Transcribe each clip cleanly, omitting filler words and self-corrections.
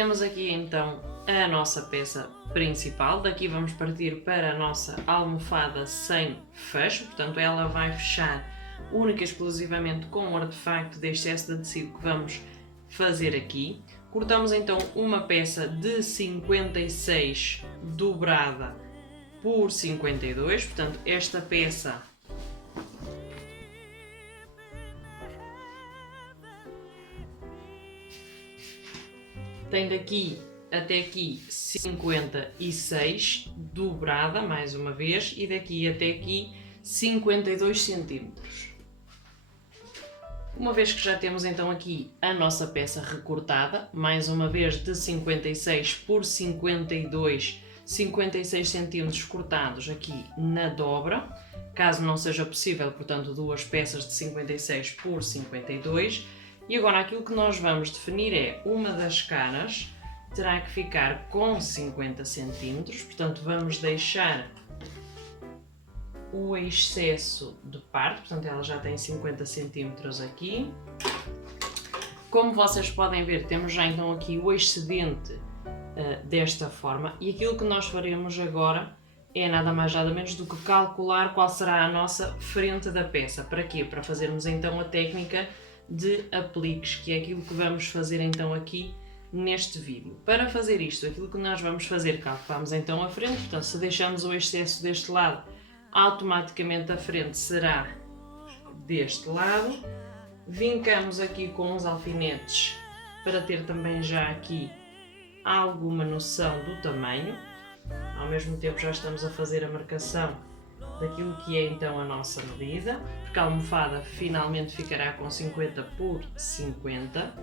Temos aqui então a nossa peça principal, daqui vamos partir para a nossa almofada sem fecho, portanto ela vai fechar única e exclusivamente com o artefacto de excesso de tecido que vamos fazer aqui. Cortamos então uma peça de 56 dobrada por 52, portanto esta peça tem daqui até aqui 56 dobrada, mais uma vez, e daqui até aqui 52 centímetros. Uma vez que já temos então aqui a nossa peça recortada, mais uma vez de 56 por 52, 56 centímetros cortados aqui na dobra, caso não seja possível, portanto, duas peças de 56 por 52. E agora aquilo que nós vamos definir é uma das caras terá que ficar com 50 centímetros, portanto vamos deixar o excesso de parte, portanto ela já tem 50 centímetros aqui. Como vocês podem ver, temos já então aqui o excedente desta forma, e aquilo que nós faremos agora é nada mais nada menos do que calcular qual será a nossa frente da peça. Para quê? Para fazermos então a técnica de apliques, que é aquilo que vamos fazer então aqui neste vídeo. Para fazer isto, aquilo que nós vamos fazer, calculamos então a frente, portanto se deixamos o excesso deste lado, automaticamente a frente será deste lado. Vincamos aqui com os alfinetes para ter também já aqui alguma noção do tamanho. Ao mesmo tempo já estamos a fazer a marcação daquilo que é então a nossa medida, porque a almofada finalmente ficará com 50 por 50.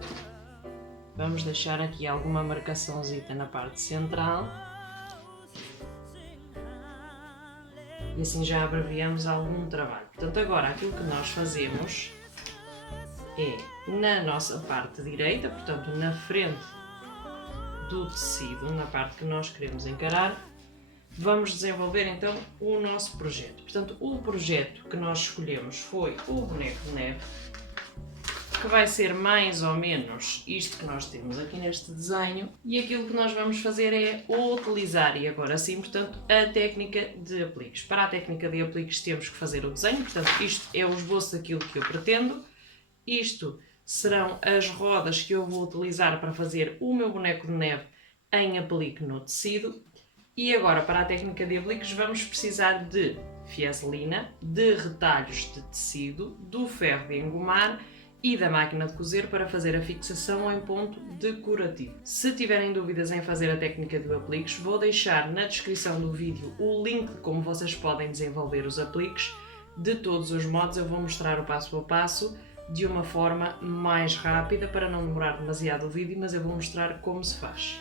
Vamos deixar aqui alguma marcaçãozita na parte central. E assim já abreviamos algum trabalho. Portanto, agora aquilo que nós fazemos é, na nossa parte direita, portanto na frente do tecido, na parte que nós queremos encarar, vamos desenvolver então o nosso projeto. Portanto, o projeto que nós escolhemos foi o boneco de neve, que vai ser mais ou menos isto que nós temos aqui neste desenho, e aquilo que nós vamos fazer é utilizar, e agora sim, portanto, a técnica de apliques. Para a técnica de apliques temos que fazer o desenho, portanto, isto é o esboço daquilo que eu pretendo, isto serão as rodas que eu vou utilizar para fazer o meu boneco de neve em aplique no tecido. E agora, para a técnica de apliques, vamos precisar de fieselina, de retalhos de tecido, do ferro de engomar e da máquina de cozer para fazer a fixação em ponto decorativo. Se tiverem dúvidas em fazer a técnica de apliques, vou deixar na descrição do vídeo o link de como vocês podem desenvolver os apliques. De todos os modos, eu vou mostrar o passo a passo de uma forma mais rápida para não demorar demasiado o vídeo, mas eu vou mostrar como se faz.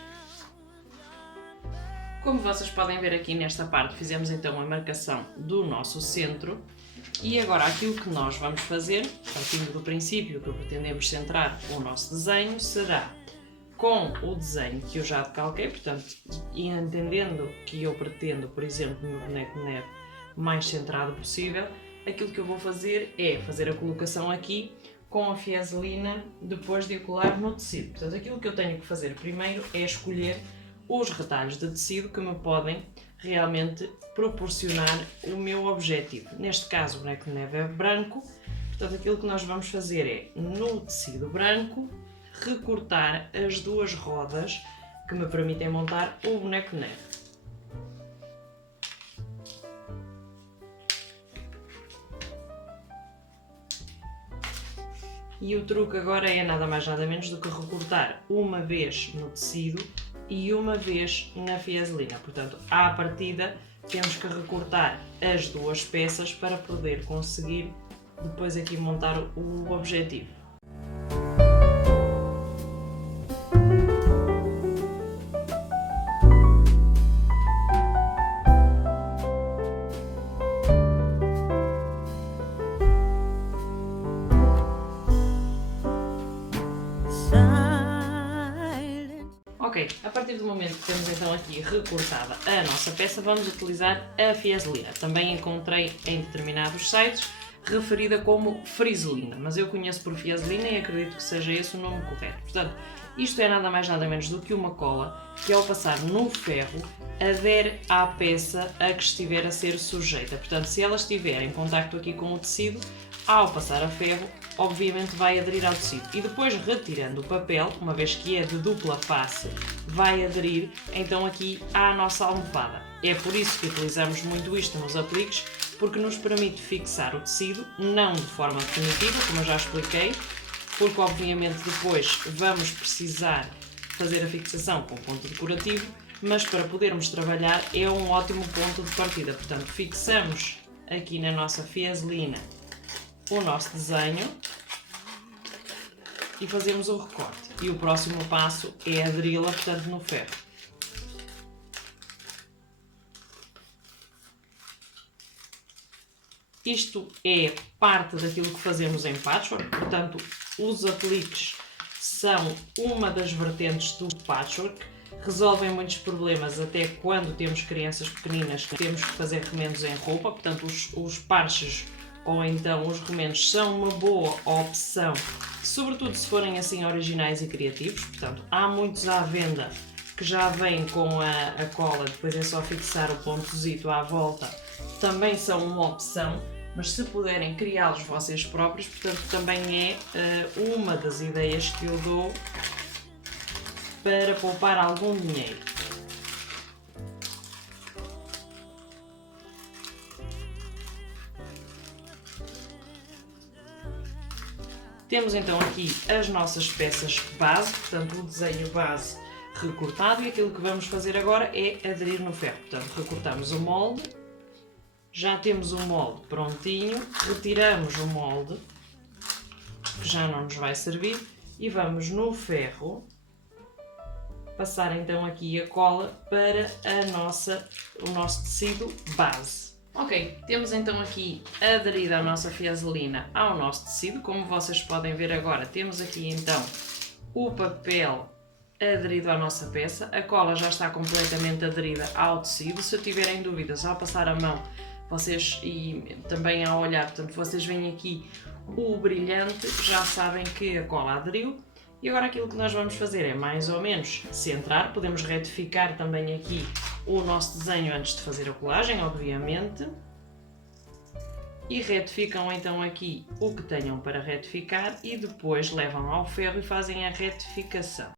Como vocês podem ver aqui nesta parte, fizemos então a marcação do nosso centro, e agora aquilo que nós vamos fazer, partindo do princípio que pretendemos centrar o nosso desenho, será com o desenho que eu já decalquei, portanto, e entendendo que eu pretendo, por exemplo, no meu boneco de neve mais centrado possível, aquilo que eu vou fazer é fazer a colocação aqui com a fieselina depois de colar no tecido. Portanto, aquilo que eu tenho que fazer primeiro é escolher os retalhos de tecido que me podem realmente proporcionar o meu objetivo. Neste caso o boneco de neve é branco, portanto aquilo que nós vamos fazer é, no tecido branco, recortar as duas rodas que me permitem montar o boneco de neve. E o truque agora é nada mais nada menos do que recortar uma vez no tecido e uma vez na fieselina. Portanto, à partida temos que recortar as duas peças para poder conseguir depois aqui montar o objetivo. Ok, a partir do momento que temos então aqui recortada a nossa peça, vamos utilizar a fieselina. Também encontrei em determinados sites referida como friselina, mas eu conheço por fieselina e acredito que seja esse o nome correto. Portanto, isto é nada mais nada menos do que uma cola que, ao passar no ferro, adere à peça a que estiver a ser sujeita. Portanto, se ela estiver em contacto aqui com o tecido, ao passar a ferro, obviamente vai aderir ao tecido. E depois, retirando o papel, uma vez que é de dupla face, vai aderir então aqui à nossa almofada. É por isso que utilizamos muito isto nos apliques, porque nos permite fixar o tecido, não de forma definitiva, como eu já expliquei, porque obviamente depois vamos precisar fazer a fixação com ponto decorativo, mas para podermos trabalhar é um ótimo ponto de partida. Portanto, fixamos aqui na nossa fieselina o nosso desenho e fazemos o recorte. E o próximo passo é aderi-la, portanto, no ferro. Isto é parte daquilo que fazemos em patchwork, portanto, os apliques são uma das vertentes do patchwork, resolvem muitos problemas até quando temos crianças pequeninas que temos que fazer remendos em roupa, portanto, os parches ou então os remendos são uma boa opção, sobretudo se forem assim originais e criativos. Portanto, há muitos à venda que já vêm com a cola, depois é só fixar o pontozito à volta, também são uma opção, mas se puderem criá-los vocês próprios, portanto, também é uma das ideias que eu dou para poupar algum dinheiro. Temos então aqui as nossas peças base, portanto o desenho base recortado, e aquilo que vamos fazer agora é aderir no ferro. Portanto, recortamos o molde, já temos o molde prontinho, retiramos o molde, que já não nos vai servir, e vamos no ferro passar então aqui a cola para o nosso tecido base. Ok, temos então aqui aderida a nossa fieselina ao nosso tecido. Como vocês podem ver agora, temos aqui então o papel aderido à nossa peça. A cola já está completamente aderida ao tecido. Se tiverem dúvidas ao passar a mão, vocês e também ao olhar, portanto, vocês veem aqui o brilhante, já sabem que a cola aderiu. E agora aquilo que nós vamos fazer é mais ou menos centrar. Podemos retificar também aqui o nosso desenho antes de fazer a colagem, obviamente. E retificam então aqui o que tenham para retificar e depois levam ao ferro e fazem a retificação.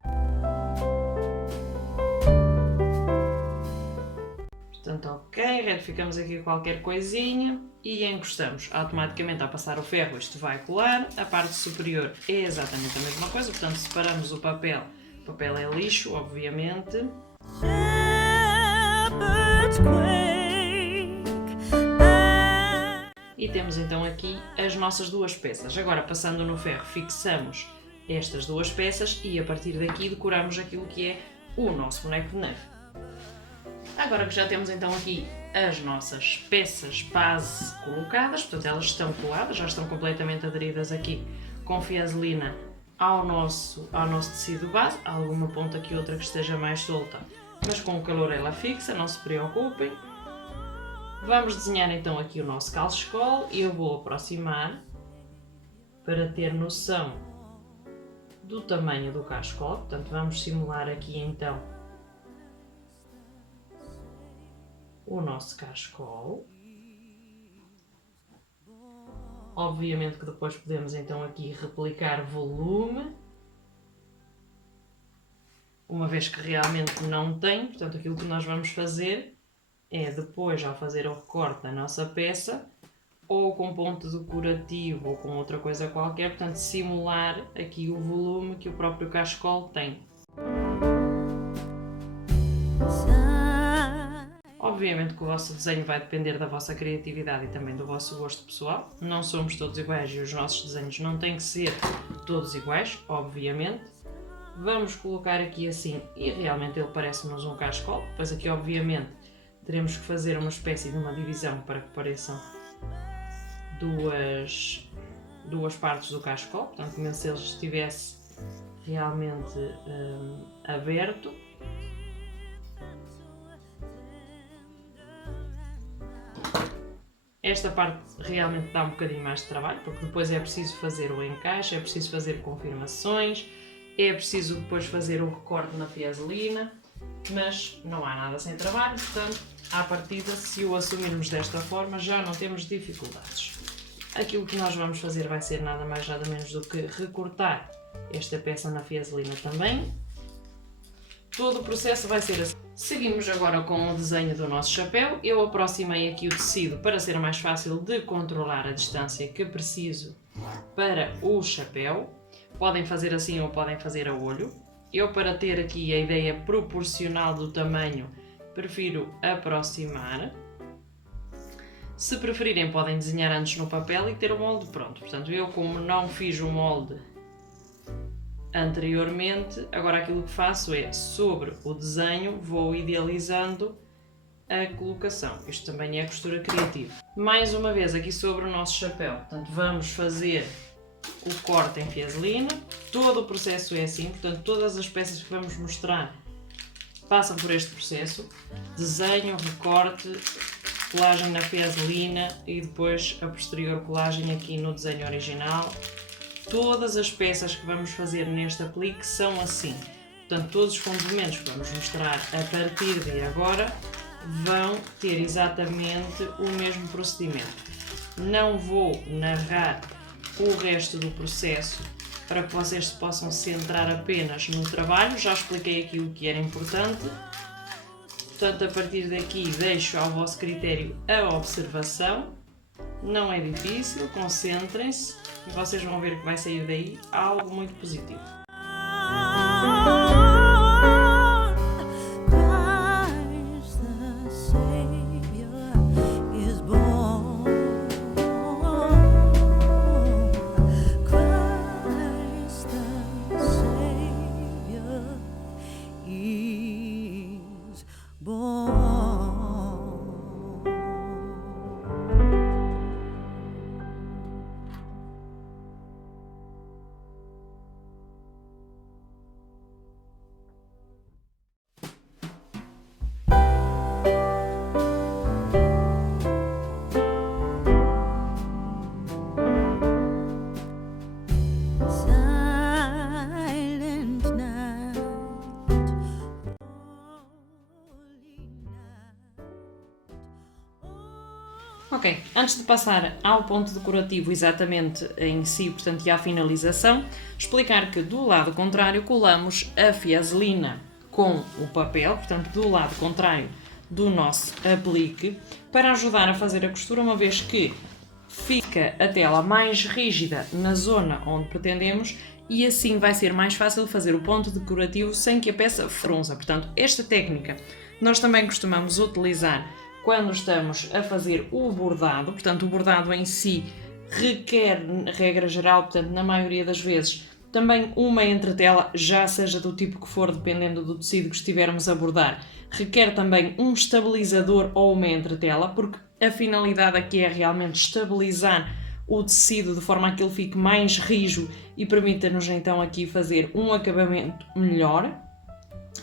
Portanto, ok, retificamos aqui qualquer coisinha e encostamos. Automaticamente, ao passar o ferro, isto vai colar. A parte superior é exatamente a mesma coisa, portanto, separamos o papel é lixo, obviamente. E temos então aqui as nossas duas peças. Agora, passando no ferro, fixamos estas duas peças e a partir daqui decoramos aquilo que é o nosso boneco de neve. Agora que já temos então aqui as nossas peças base colocadas, portanto elas estão coladas, já estão completamente aderidas aqui com fieselina ao nosso tecido base. Há alguma ponta aqui outra que esteja mais solta, mas com o calor ela fixa, não se preocupem. Vamos desenhar então aqui o nosso cachecol e eu vou aproximar para ter noção do tamanho do cachecol. Portanto, vamos simular aqui então o nosso cachecol. Obviamente que depois podemos então aqui replicar volume, uma vez que realmente não tem. Portanto, aquilo que nós vamos fazer é depois, ao fazer o recorte da nossa peça, ou com ponto decorativo ou com outra coisa qualquer, portanto simular aqui o volume que o próprio cachecol tem. Obviamente que o vosso desenho vai depender da vossa criatividade e também do vosso gosto pessoal. Não somos todos iguais e os nossos desenhos não têm que ser todos iguais, obviamente. Vamos colocar aqui assim e realmente ele parece-nos um cachecol. Depois aqui obviamente teremos que fazer uma espécie de uma divisão para que pareçam duas partes do cachecol, portanto como se ele estivesse realmente aberto. Esta parte realmente dá um bocadinho mais de trabalho, porque depois é preciso fazer o encaixe, é preciso fazer confirmações, é preciso depois fazer o recorte na fieselina, mas não há nada sem trabalho, portanto, à partida, se o assumirmos desta forma, já não temos dificuldades. Aquilo que nós vamos fazer vai ser nada mais nada menos do que recortar esta peça na fieselina também. Todo o processo vai ser assim. Seguimos agora com o desenho do nosso chapéu. Eu aproximei aqui o tecido para ser mais fácil de controlar a distância que preciso para o chapéu. Podem fazer assim ou podem fazer a olho. Eu, para ter aqui a ideia proporcional do tamanho, prefiro aproximar. Se preferirem, podem desenhar antes no papel e ter o molde pronto. Portanto, eu, como não fiz o molde anteriormente, agora aquilo que faço é, sobre o desenho, vou idealizando a colocação. Isto também é costura criativa. Mais uma vez aqui sobre o nosso chapéu. Portanto, vamos fazer o corte em fieselina. Todo o processo é assim, portanto, todas as peças que vamos mostrar passam por este processo. Desenho, recorte, colagem na fieselina e depois a posterior colagem aqui no desenho original. Todas as peças que vamos fazer neste aplique são assim. Portanto, todos os complementos que vamos mostrar a partir de agora vão ter exatamente o mesmo procedimento. Não vou narrar o resto do processo para que vocês se possam centrar apenas no trabalho. Já expliquei aqui o que era importante. Portanto, a partir daqui deixo ao vosso critério a observação. Não é difícil, concentrem-se e vocês vão ver que vai sair daí algo muito positivo. Ok, antes de passar ao ponto decorativo exatamente em si, portanto, e à finalização, explicar que do lado contrário colamos a fieselina com o papel, portanto, do lado contrário do nosso aplique, para ajudar a fazer a costura, uma vez que fica a tela mais rígida na zona onde pretendemos e assim vai ser mais fácil fazer o ponto decorativo sem que a peça frunza. Portanto, esta técnica nós também costumamos utilizar quando estamos a fazer o bordado. Portanto, o bordado em si requer, regra geral, portanto, na maioria das vezes, também uma entretela, já seja do tipo que for, dependendo do tecido que estivermos a bordar, requer também um estabilizador ou uma entretela, porque a finalidade aqui é realmente estabilizar o tecido de forma a que ele fique mais rijo e permita-nos então aqui fazer um acabamento melhor.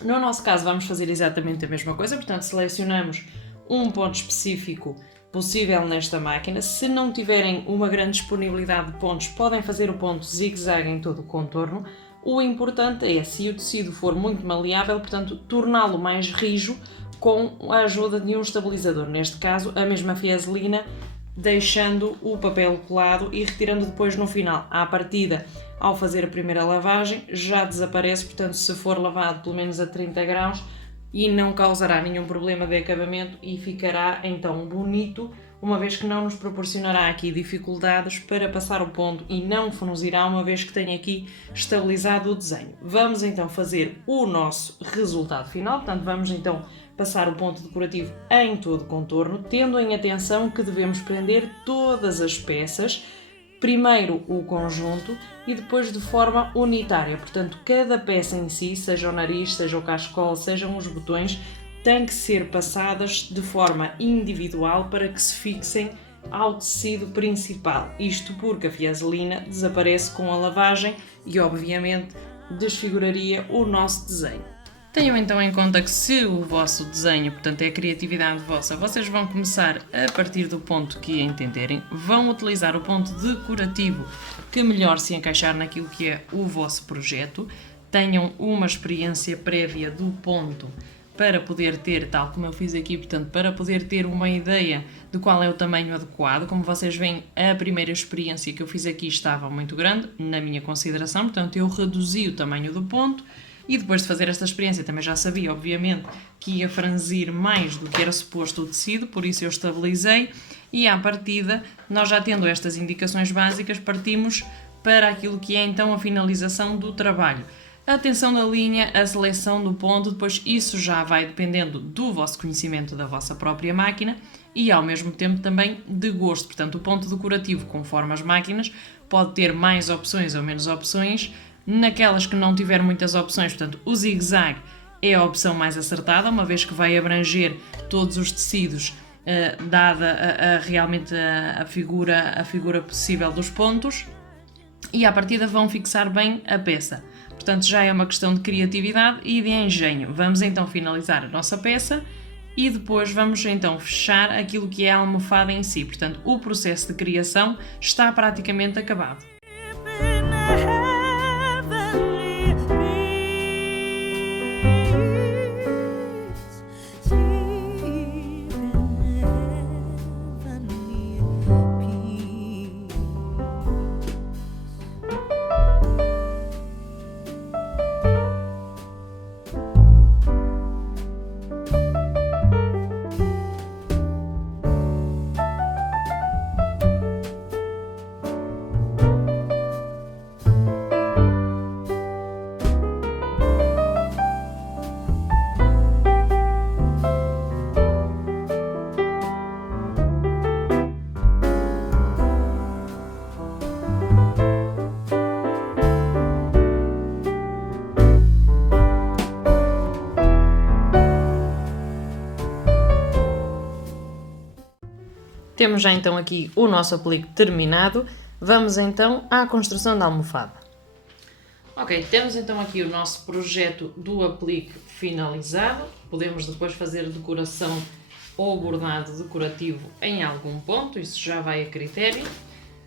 No nosso caso vamos fazer exatamente a mesma coisa, portanto selecionamos um ponto específico possível nesta máquina. Se não tiverem uma grande disponibilidade de pontos, podem fazer o ponto zigue-zague em todo o contorno. O importante é, se o tecido for muito maleável, portanto, torná-lo mais rijo com a ajuda de um estabilizador. Neste caso, a mesma fieselina, deixando o papel colado e retirando depois no final. À partida, ao fazer a primeira lavagem, já desaparece, portanto, se for lavado pelo menos a 30 graus, e não causará nenhum problema de acabamento e ficará então bonito, uma vez que não nos proporcionará aqui dificuldades para passar o ponto e não frunzirá, uma vez que tem aqui estabilizado o desenho. Vamos então fazer o nosso resultado final, portanto vamos então passar o ponto decorativo em todo o contorno, tendo em atenção que devemos prender todas as peças, primeiro o conjunto e depois de forma unitária, portanto cada peça em si, seja o nariz, seja o cachecol, sejam os botões, têm que ser passadas de forma individual para que se fixem ao tecido principal, isto porque a fieselina desaparece com a lavagem e obviamente desfiguraria o nosso desenho. Tenham então em conta que se o vosso desenho, portanto é a criatividade vossa, vocês vão começar a partir do ponto que entenderem, vão utilizar o ponto decorativo que melhor se encaixar naquilo que é o vosso projeto, tenham uma experiência prévia do ponto para poder ter, tal como eu fiz aqui, portanto, para poder ter uma ideia de qual é o tamanho adequado. Como vocês veem, a primeira experiência que eu fiz aqui estava muito grande, na minha consideração, portanto eu reduzi o tamanho do ponto. E depois de fazer esta experiência também já sabia, obviamente, que ia franzir mais do que era suposto o tecido, por isso eu estabilizei e à partida, nós já tendo estas indicações básicas, partimos para aquilo que é então a finalização do trabalho. A atenção da linha, a seleção do ponto, depois isso já vai dependendo do vosso conhecimento da vossa própria máquina e ao mesmo tempo também de gosto. Portanto, o ponto decorativo, conforme as máquinas, pode ter mais opções ou menos opções. Naquelas que não tiver muitas opções, portanto, o zigue-zague é a opção mais acertada, uma vez que vai abranger todos os tecidos, dada realmente a figura possível dos pontos, e à partida vão fixar bem a peça. Portanto, já é uma questão de criatividade e de engenho. Vamos então finalizar a nossa peça e depois vamos então fechar aquilo que é a almofada em si. Portanto, o processo de criação está praticamente acabado. Temos já então aqui o nosso aplique terminado. Vamos então à construção da almofada. Ok, temos então aqui o nosso projeto do aplique finalizado. Podemos depois fazer decoração ou bordado decorativo em algum ponto, isso já vai a critério.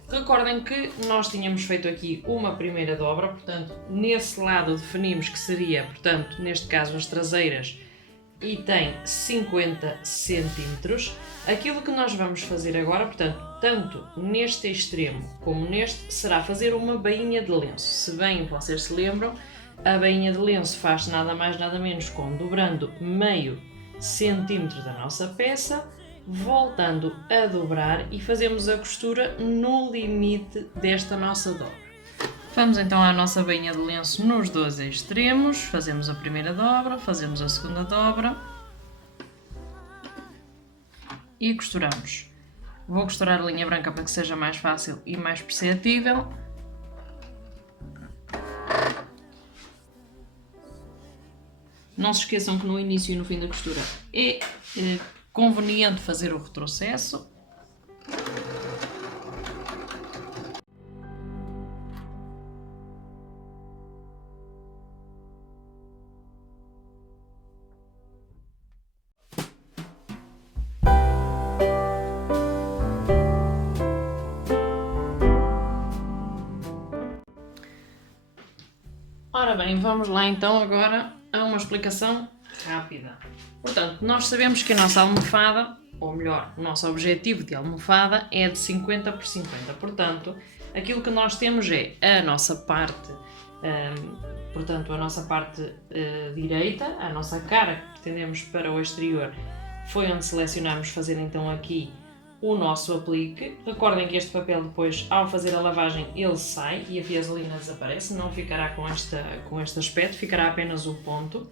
Recordem que nós tínhamos feito aqui uma primeira dobra, portanto, nesse lado definimos que seria, portanto, neste caso as traseiras, e tem 50 centímetros. Aquilo que nós vamos fazer agora, portanto, tanto neste extremo como neste, será fazer uma bainha de lenço. Se bem vocês se lembram, a bainha de lenço faz nada mais nada menos com dobrando meio centímetro da nossa peça, voltando a dobrar e fazemos a costura no limite desta nossa dobra. Vamos então à nossa bainha de lenço nos dois extremos, fazemos a primeira dobra, fazemos a segunda dobra e costuramos. Vou costurar a linha branca para que seja mais fácil e mais perceptível. Não se esqueçam que no início e no fim da costura é conveniente fazer o retrocesso. Ora bem, vamos lá então agora a uma explicação rápida. Portanto, nós sabemos que a nossa almofada, ou melhor, o nosso objetivo de almofada é de 50 por 50. Portanto, aquilo que nós temos é a nossa parte, direita, a nossa cara que pretendemos para o exterior, foi onde selecionámos fazer então aqui o nosso aplique. Recordem que este papel depois, ao fazer a lavagem, ele sai e a vaselina desaparece, não ficará com este aspecto, ficará apenas o ponto.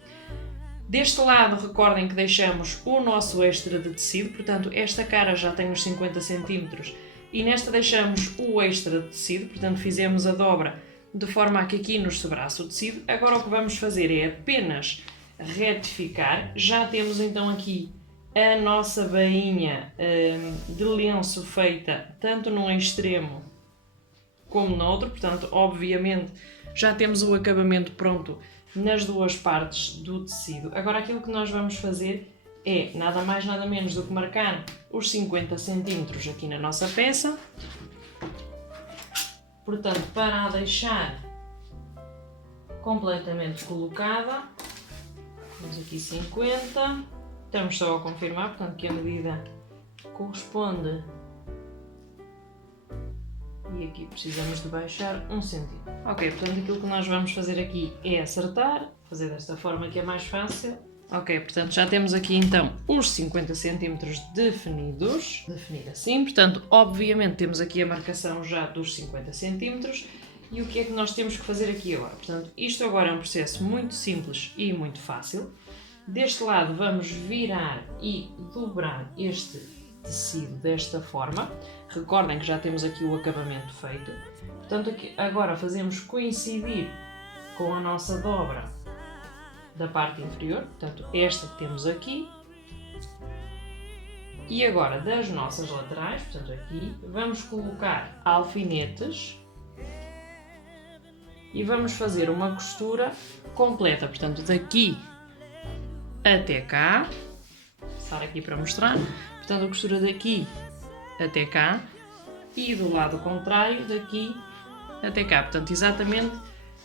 Deste lado, recordem que deixamos o nosso extra de tecido, portanto esta cara já tem os 50 cm e nesta deixamos o extra de tecido, portanto fizemos a dobra de forma a que aqui nos sobrasse o tecido. Agora o que vamos fazer é apenas retificar. Já temos então aqui a nossa bainha de lenço feita tanto num extremo como no outro, portanto obviamente já temos o acabamento pronto nas duas partes do tecido. Agora aquilo que nós vamos fazer é nada mais nada menos do que marcar os 50 cm aqui na nossa peça. Portanto, para a deixar completamente colocada, temos aqui 50, estamos só a confirmar, portanto, que a medida corresponde, e aqui precisamos de baixar 1 cm. Ok, portanto, aquilo que nós vamos fazer aqui é acertar, fazer desta forma que é mais fácil. Ok, portanto, já temos aqui então os 50 cm definidos, definido assim, portanto, obviamente temos aqui a marcação já dos 50 cm. E o que é que nós temos que fazer aqui agora? Portanto, isto agora é um processo muito simples e muito fácil. Deste lado vamos virar e dobrar este tecido desta forma. Recordem que já temos aqui o acabamento feito. Portanto, aqui, agora fazemos coincidir com a nossa dobra da parte inferior, portanto, esta que temos aqui. E agora, das nossas laterais, portanto, aqui, vamos colocar alfinetes e vamos fazer uma costura completa, portanto, daqui até cá. Vou passar aqui para mostrar. Portanto, a costura daqui até cá e do lado contrário, daqui até cá. Portanto, exatamente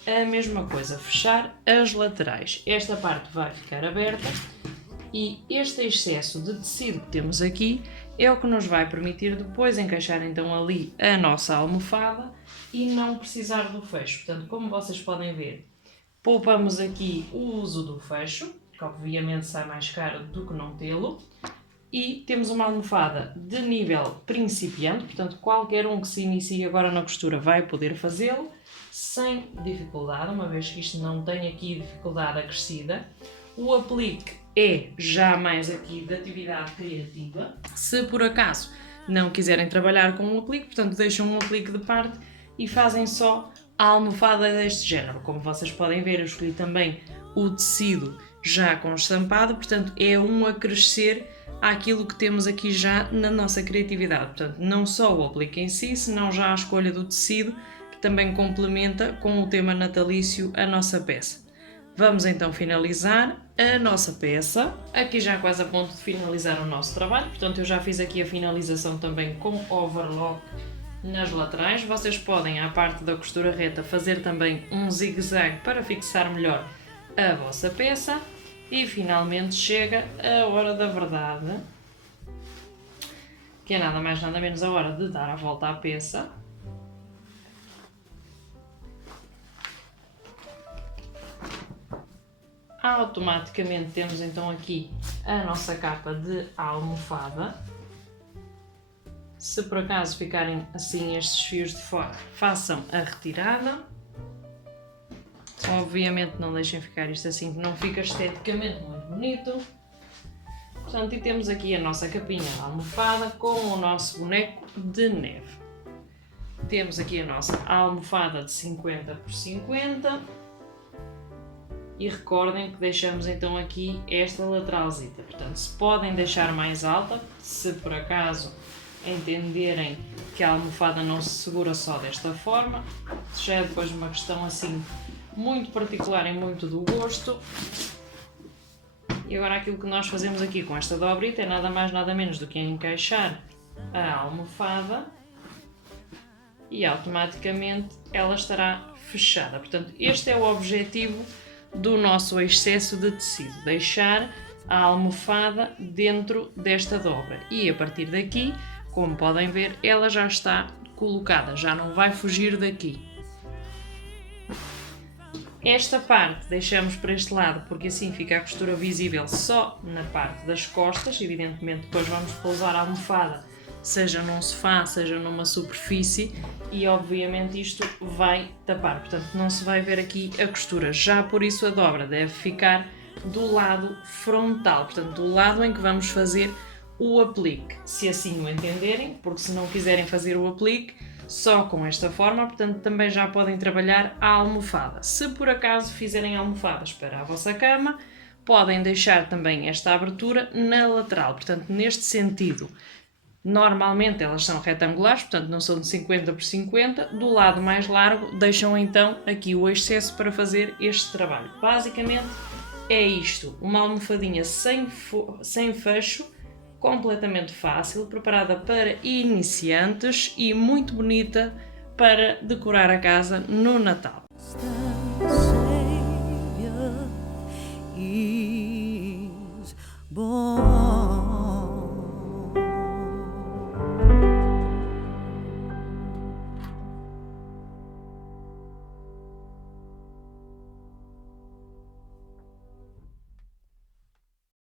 a mesma coisa, fechar as laterais. Esta parte vai ficar aberta e este excesso de tecido que temos aqui é o que nos vai permitir depois encaixar então ali a nossa almofada e não precisar do fecho. Portanto, como vocês podem ver, poupamos aqui o uso do fecho, que obviamente sai mais caro do que não tê-lo, e temos uma almofada de nível principiante, portanto qualquer um que se inicie agora na costura vai poder fazê-lo sem dificuldade, uma vez que isto não tem aqui dificuldade acrescida. O aplique é já mais aqui de atividade criativa. Se por acaso não quiserem trabalhar com um aplique, portanto deixam um aplique de parte e fazem só a almofada deste género. Como vocês podem ver, eu escolhi também o tecido já com estampado, portanto é um acrescer àquilo que temos aqui já na nossa criatividade. Portanto, não só o aplique em si, senão já a escolha do tecido, que também complementa com o tema natalício a nossa peça. Vamos então finalizar a nossa peça, aqui já quase a ponto de finalizar o nosso trabalho, portanto eu já fiz aqui a finalização também com overlock nas laterais. Vocês podem, à parte da costura reta, fazer também um zigue-zague para fixar melhor a vossa peça. E finalmente chega a hora da verdade, que é nada mais nada menos a hora de dar a volta à peça. Automaticamente temos então aqui a nossa capa de almofada. Se por acaso ficarem assim estes fios de fora, façam a retirada. Obviamente não deixem ficar isto assim, que não fica esteticamente muito bonito. Portanto, e temos aqui a nossa capinha de almofada com o nosso boneco de neve. Temos aqui a nossa almofada de 50 por 50. E recordem que deixamos então aqui esta lateralzita. Portanto, se podem deixar mais alta, se por acaso entenderem que a almofada não se segura só desta forma, já é depois uma questão assim muito particular e muito do gosto. E agora aquilo que nós fazemos aqui com esta dobrita é nada mais nada menos do que encaixar a almofada e automaticamente ela estará fechada. Portanto, este é o objetivo do nosso excesso de tecido, deixar a almofada dentro desta dobra e a partir daqui, como podem ver, ela já está colocada, já não vai fugir daqui. Esta parte deixamos para este lado porque assim fica a costura visível só na parte das costas. Evidentemente depois vamos pousar a almofada, seja num sofá, seja numa superfície, e obviamente isto vai tapar, portanto não se vai ver aqui a costura. Já por isso a dobra deve ficar do lado frontal, portanto do lado em que vamos fazer o aplique, se assim o entenderem, porque se não quiserem fazer o aplique só com esta forma, portanto também já podem trabalhar a almofada. Se por acaso fizerem almofadas para a vossa cama, podem deixar também esta abertura na lateral, portanto neste sentido, Normalmente elas são retangulares, portanto não são de 50 por 50. Do lado mais largo deixam então aqui o excesso para fazer este trabalho. Basicamente é isto, uma almofadinha sem fecho, completamente fácil, preparada para iniciantes e muito bonita para decorar a casa no Natal.